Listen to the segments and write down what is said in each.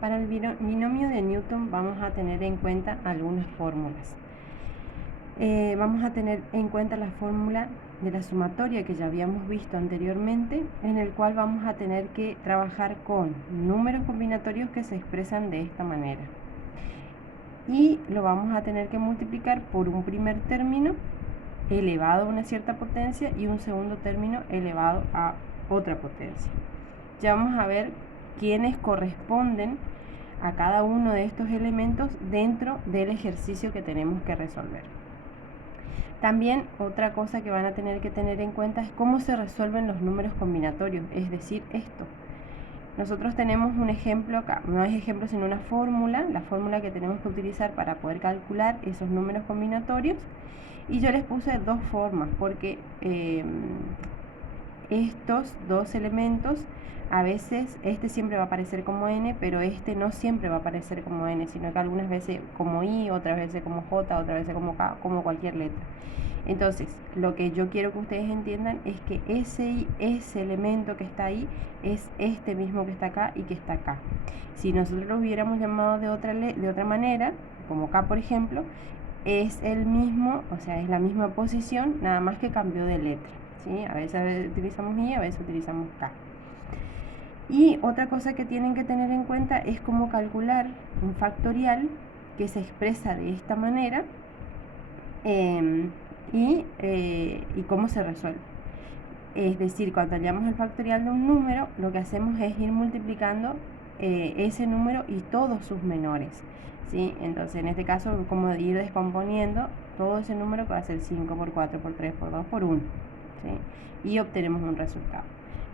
Para el binomio de Newton vamos a tener en cuenta algunas fórmulas. Vamos a tener en cuenta la fórmula de la sumatoria que ya habíamos visto anteriormente, en el cual vamos a tener que trabajar con números combinatorios que se expresan de esta manera. Y lo vamos a tener que multiplicar por un primer término elevado a una cierta potencia y un segundo término elevado a otra potencia. Ya vamos a ver quiénes corresponden a cada uno de estos elementos dentro del ejercicio que tenemos que resolver. También otra cosa que van a tener que tener en cuenta es cómo se resuelven los números combinatorios, es decir, esto. Nosotros tenemos un ejemplo acá, no es ejemplo sino una fórmula, la fórmula que tenemos que utilizar para poder calcular esos números combinatorios, y yo les puse dos formas porque estos dos elementos, a veces este siempre va a aparecer como n, pero este no siempre va a aparecer como n, sino que algunas veces como i, otras veces como j, otras veces como k, como cualquier letra. Entonces, lo que yo quiero que ustedes entiendan es que ese elemento que está ahí es este mismo que está acá y que está acá. Si nosotros lo hubiéramos llamado de otra manera, como acá por ejemplo, es el mismo, o sea, es la misma posición, nada más que cambió de letra, ¿sí? A veces utilizamos i, a veces utilizamos k. Y otra cosa que tienen que tener en cuenta es cómo calcular un factorial que se expresa de esta manera y cómo se resuelve. Es decir, cuando hallamos el factorial de un número, lo que hacemos es ir multiplicando ese número y todos sus menores, ¿sí? Entonces, en este caso, como ir descomponiendo todo ese número que va a ser 5 por 4 por 3 por 2 por 1, ¿sí? Y obtenemos un resultado.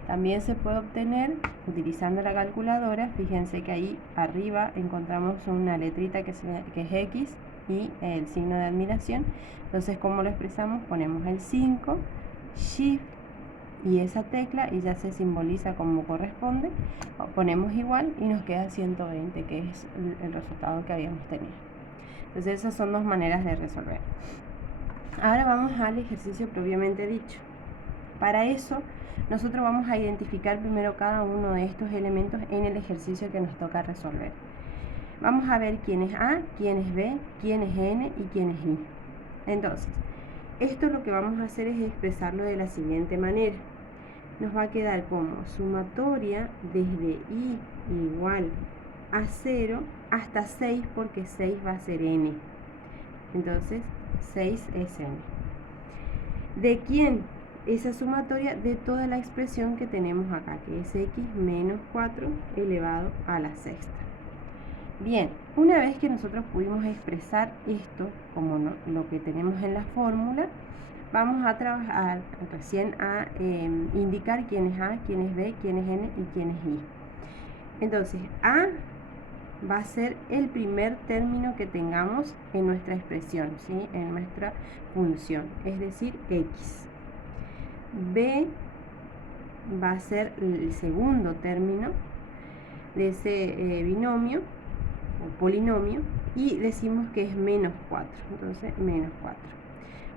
También se puede obtener utilizando la calculadora. Fíjense que ahí arriba encontramos una letrita que es X y el signo de admiración. Entonces, ¿cómo lo expresamos? Ponemos el 5, Shift y esa tecla y ya se simboliza como corresponde. Ponemos igual y nos queda 120, que es el resultado que habíamos tenido. Entonces, esas son dos maneras de resolver. Ahora vamos al ejercicio propiamente dicho. Para eso, nosotros vamos a identificar primero cada uno de estos elementos en el ejercicio que nos toca resolver. Vamos a ver quién es A, quién es B, quién es N y quién es I. Entonces, esto lo que vamos a hacer es expresarlo de la siguiente manera. Nos va a quedar como sumatoria desde I igual a 0 hasta 6, porque 6 va a ser N. Entonces, 6 es N. ¿De quién? Esa sumatoria de toda la expresión que tenemos acá, que es x menos 4 elevado a la sexta. Bien, una vez que nosotros pudimos expresar esto como lo que tenemos en la fórmula, vamos a trabajar recién a indicar quién es A, quién es B, quién es N y quién es I. Entonces, A va a ser el primer término que tengamos en nuestra expresión, ¿sí? En nuestra función, es decir, x. B va a ser el segundo término de ese binomio o polinomio y decimos que es menos 4, entonces menos 4.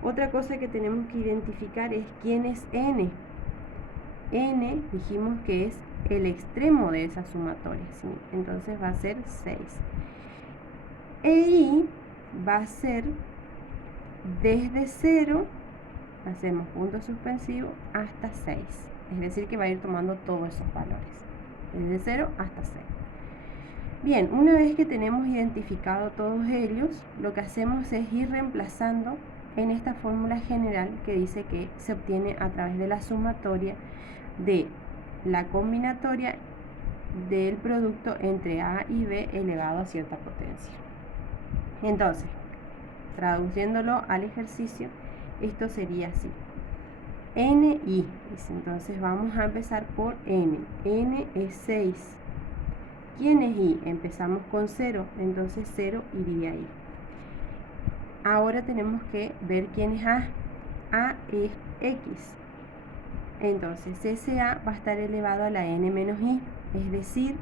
Otra cosa que tenemos que identificar es quién es N. N dijimos que es el extremo de esa sumatoria, ¿sí? Entonces va a ser 6. E I va a ser desde 0, hacemos punto suspensivo, hasta 6. Es decir, que va a ir tomando todos esos valores, desde 0 hasta 6. Bien, una vez que tenemos identificado todos ellos, lo que hacemos es ir reemplazando en esta fórmula general que dice que se obtiene a través de la sumatoria de la combinatoria del producto entre A y B elevado a cierta potencia. Entonces, traduciéndolo al ejercicio, esto sería así. N, I. Entonces vamos a empezar por N. N es 6. ¿Quién es I? Empezamos con 0, entonces 0 iría ahí. Ahora tenemos que ver quién es A. A es X. Entonces ese A va a estar elevado a la N menos I, es decir,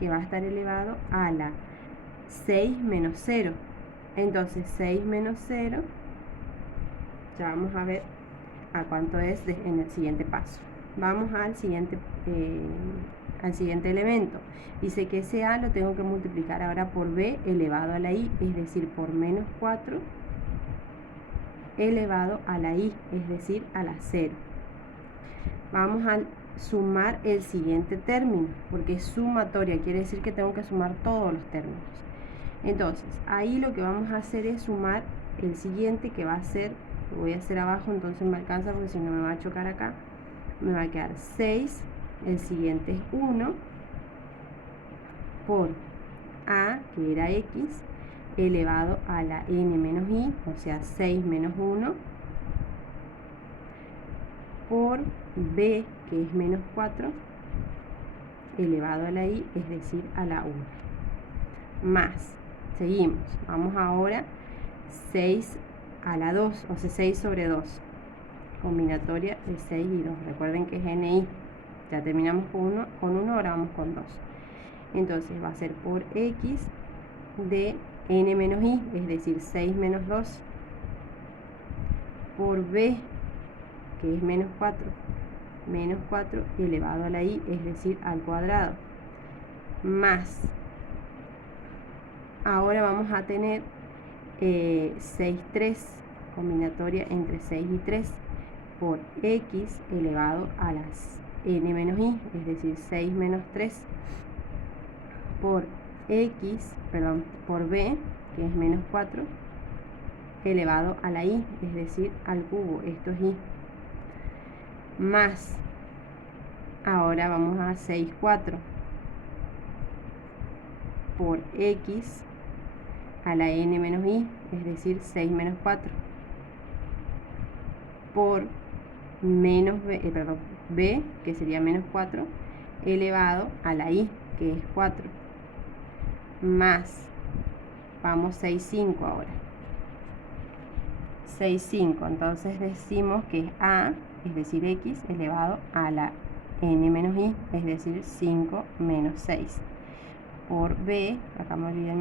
que va a estar elevado a la 6 menos 0. Entonces 6 menos 0, ya vamos a ver a cuánto es en el siguiente paso. Vamos al siguiente, al siguiente elemento. Dice que ese a lo tengo que multiplicar ahora por b elevado a la i, es decir, por menos 4 elevado a la i, es decir, a la 0. Vamos a sumar el siguiente término, porque es sumatoria, quiere decir que tengo que sumar todos los términos. Entonces, ahí lo que vamos a hacer es sumar el siguiente, que va a ser, lo voy a hacer abajo, entonces me alcanza porque si no me va a chocar acá. Me va a quedar 6, el siguiente es 1, por a, que era x, elevado a la n menos i, o sea, 6 menos 1, por b, que es menos 4, elevado a la i, es decir, a la 1. Más, seguimos, vamos ahora 6 a la 2, o sea, 6 sobre 2, combinatoria de 6 y 2, recuerden que es ni, ya terminamos con 1, ahora vamos con 2. Entonces va a ser por x de n menos i, es decir, 6 menos 2, por b, que es menos 4 elevado a la i, es decir, al cuadrado, más, ahora vamos a tener 6, 3, combinatoria entre 6 y 3, por x elevado a las n menos i, es decir, 6 menos 3, por por b, que es menos 4, elevado a la i, es decir, al cubo, esto es i, más, ahora vamos a 6, 4, por x a la n menos i, es decir, 6 menos 4, por menos b, b, que sería menos 4, elevado a la i, que es 4, más, vamos 6, 5 ahora, 6, 5, entonces decimos que es a, es decir, x, elevado a la n menos i, es decir, 5 menos 6, por b, acá me olvidé el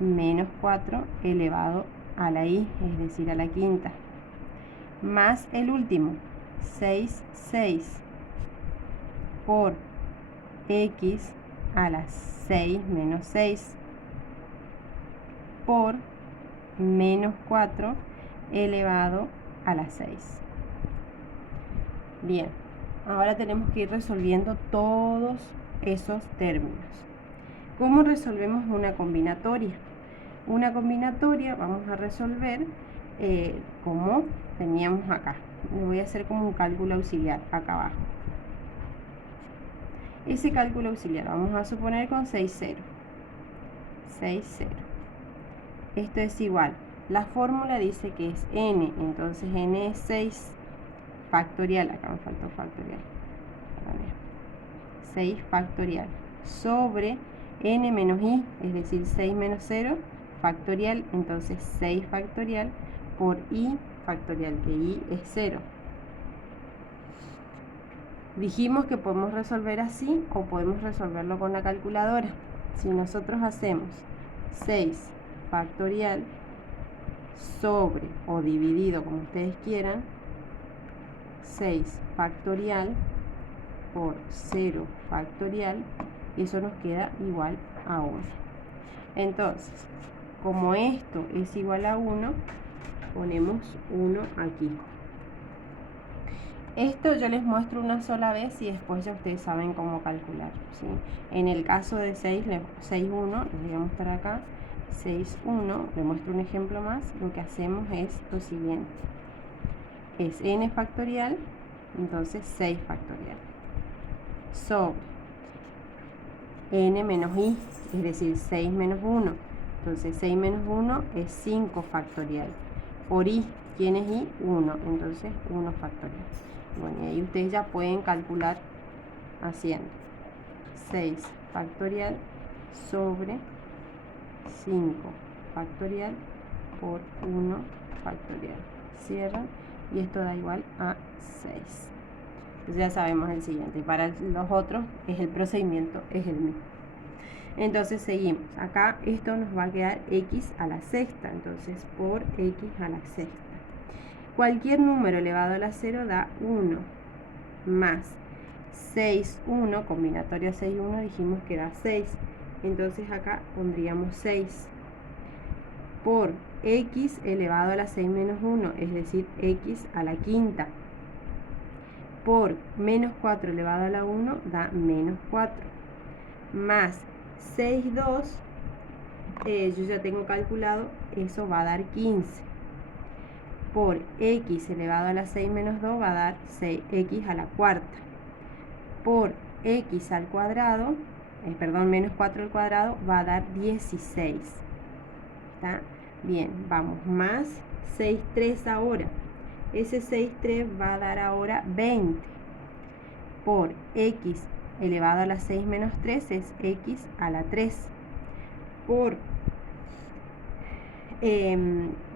menos 4 elevado a la i, es decir, a la quinta, más el último, 6, 6, por x a la 6 menos 6, por menos 4 elevado a la 6. Bien, ahora tenemos que ir resolviendo todos esos términos. ¿Cómo resolvemos una combinatoria? Una combinatoria vamos a resolver como teníamos acá. Le voy a hacer como un cálculo auxiliar acá abajo. Ese cálculo auxiliar vamos a suponer con 6, 0. 6, 0. Esto es igual. La fórmula dice que es n, entonces n es 6 factorial, acá me faltó factorial. 6 factorial sobre n menos i, es decir, 6 menos 0 factorial, entonces 6 factorial por i factorial, que i es 0. Dijimos que podemos resolver así o podemos resolverlo con la calculadora. Si nosotros hacemos 6 factorial sobre o dividido, como ustedes quieran, 6 factorial por 0 factorial, y eso nos queda igual a 1. Entonces, como esto es igual a 1, ponemos 1 aquí. Esto yo les muestro una sola vez y después ya ustedes saben cómo calcular, ¿sí? En el caso de 6, 6, 1, les voy a mostrar acá, 6, 1, les muestro un ejemplo más. Lo que hacemos es lo siguiente. Es n factorial, entonces 6 factorial, sobre n menos i, es decir, 6 menos 1. Entonces 6 menos 1 es 5 factorial. Por i, ¿quién es i? 1, entonces 1 factorial. Bueno, y ahí ustedes ya pueden calcular haciendo 6 factorial sobre 5 factorial por 1 factorial. Cierran y esto da igual a 6. Entonces ya sabemos el siguiente. Y para los otros el procedimiento es el mismo. Entonces seguimos. Acá esto nos va a quedar x a la sexta. Entonces por x a la sexta. Cualquier número elevado a la 0 da 1 más 6, 1, combinatoria 6, 1, dijimos que era 6. Entonces acá pondríamos 6 por x elevado a la 6 menos 1, es decir, x a la quinta, por menos 4 elevado a la 1 da menos 4, más 6, 2, yo ya tengo calculado, eso va a dar 15, por x elevado a la 6 menos 2 va a dar 6x a la cuarta, por x al cuadrado, menos 4 al cuadrado va a dar 16. ¿Está? Bien, vamos, más 6, 3 ahora. Ese 6, 3 va a dar ahora 20. Por x elevado a la 6 menos 3 es x a la 3. Por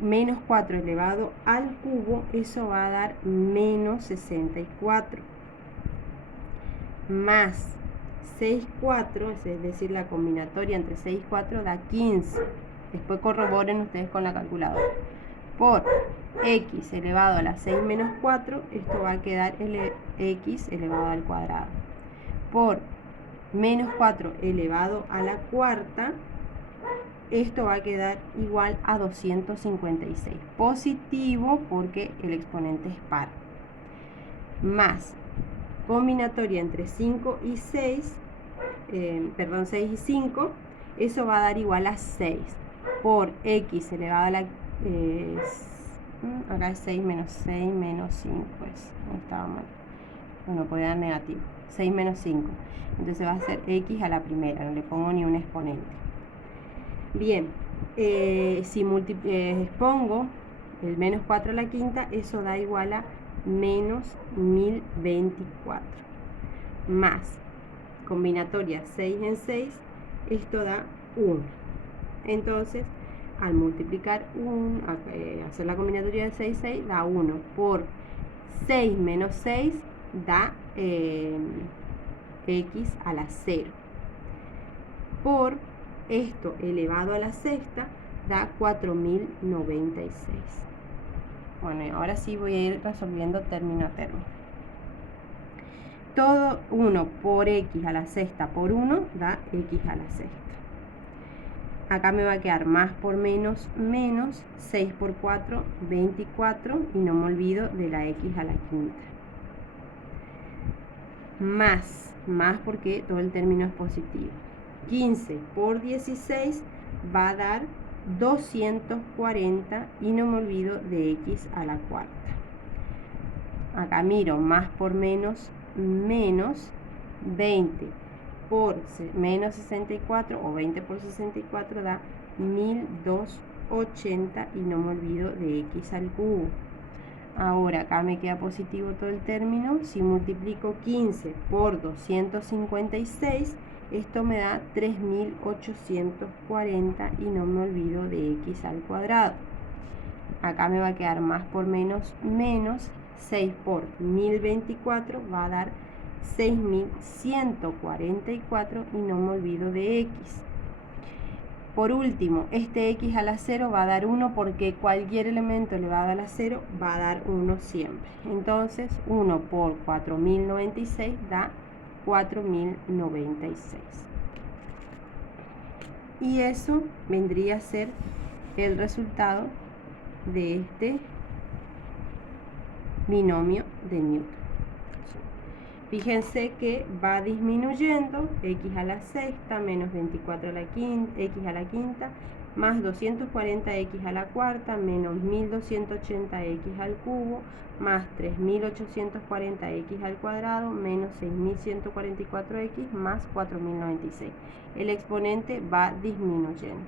menos 4 elevado al cubo, eso va a dar menos 64. Más 6, 4, es decir, la combinatoria entre 6 y 4 da 15. Después corroboren ustedes con la calculadora. Por x elevado a la 6 menos 4, esto va a quedar x elevado al cuadrado. Por menos 4 elevado a la cuarta, esto va a quedar igual a 256. Positivo porque el exponente es par. Más combinatoria entre 5 y 6, 6 y 5, eso va a dar igual a 6. Por x elevado a la... acá es 6 menos 5, no estaba mal. Bueno, puede dar negativo. 6 menos 5. Entonces va a ser x a la primera, no le pongo ni un exponente. Bien, si expongo el menos 4 a la quinta, eso da igual a menos 1024. Más combinatoria 6 en 6, esto da 1. Entonces, al multiplicar hacer la combinatoria de 6, 6, da 1. Por 6 menos 6 da x a la 0. Por esto elevado a la sexta da 4096. Bueno, y ahora sí voy a ir resolviendo término a término. Todo 1 por x a la sexta por 1 da x a la sexta. Acá me va a quedar más por menos, menos, 6 por 4, 24, y no me olvido de la x a la quinta. Más porque todo el término es positivo. 15 por 16 va a dar 240, y no me olvido de x a la cuarta. Acá miro, más por menos, menos, 20 por menos 64, o 20 por 64 da 1280, y no me olvido de x al cubo. Ahora acá me queda positivo todo el término. Si multiplico 15 por 256, esto me da 3840, y no me olvido de x al cuadrado. Acá me va a quedar más por menos, menos, 6 por 1024 va a dar 6144, y no me olvido de x. Por último, este x a la 0 va a dar 1 porque cualquier elemento elevado a la 0 va a dar 1 siempre. Entonces, 1 por 4096 da 4096. Y eso vendría a ser el resultado de este binomio de Newton. Fíjense que va disminuyendo, x a la sexta menos 24 a la quinta, x a la quinta, más 240x a la cuarta, menos 1280x al cubo, más 3840x al cuadrado, menos 6144x, más 4096. El exponente va disminuyendo.